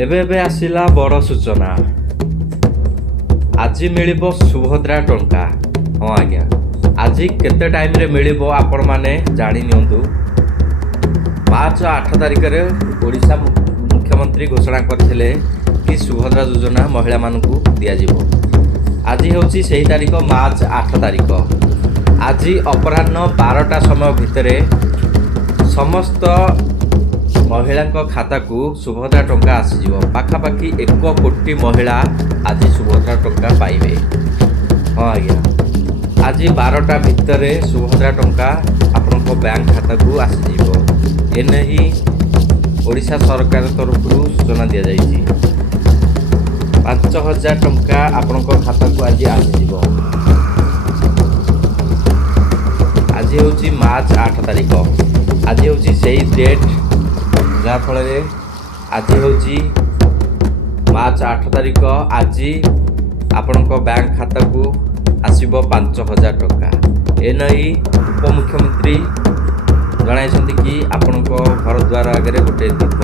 एबे एबे आसिला बड़ सूचना। आज मिलिबो सुभद्रा टंका। हाँ आज्ञा, आज केते टाइम रे मिलिबो आपण माने जानि नियंतु। मार्च 8 तारिख रे ओडिशा मुख्यमंत्री घोषणा करथिले कि सुभद्रा योजना महिला मानकु दिया जिवो। आज होची सही तारिख मार्च 8 तारिख। आज अपराह्न 12टा समय भितरे समस्त महिला खाता को सुभद्रा टंका आसीज। पाखापाखि 1 कोटी महिला आज सुभद्रा टंका पाइबे। हाँ आज्ञा, आज 12टा भितरे सुभद्रा टंका आपण बैंक खाता को आसीज। एने ही ओडिशा सरकार तरफ सूचना दि जाइए। 5000 टंका आपण खाता को आज आसीज। आज हूँ मार्च 8 तारिख। आज हूँ से डेट जहाँफल आज हूँ मार्च 8 तारिख। आज आपण बैंक खाता को आसब 5000 टंका। एन उपमुख्यमंत्री जन कि आपण घर द्वार आगे गोटे दीप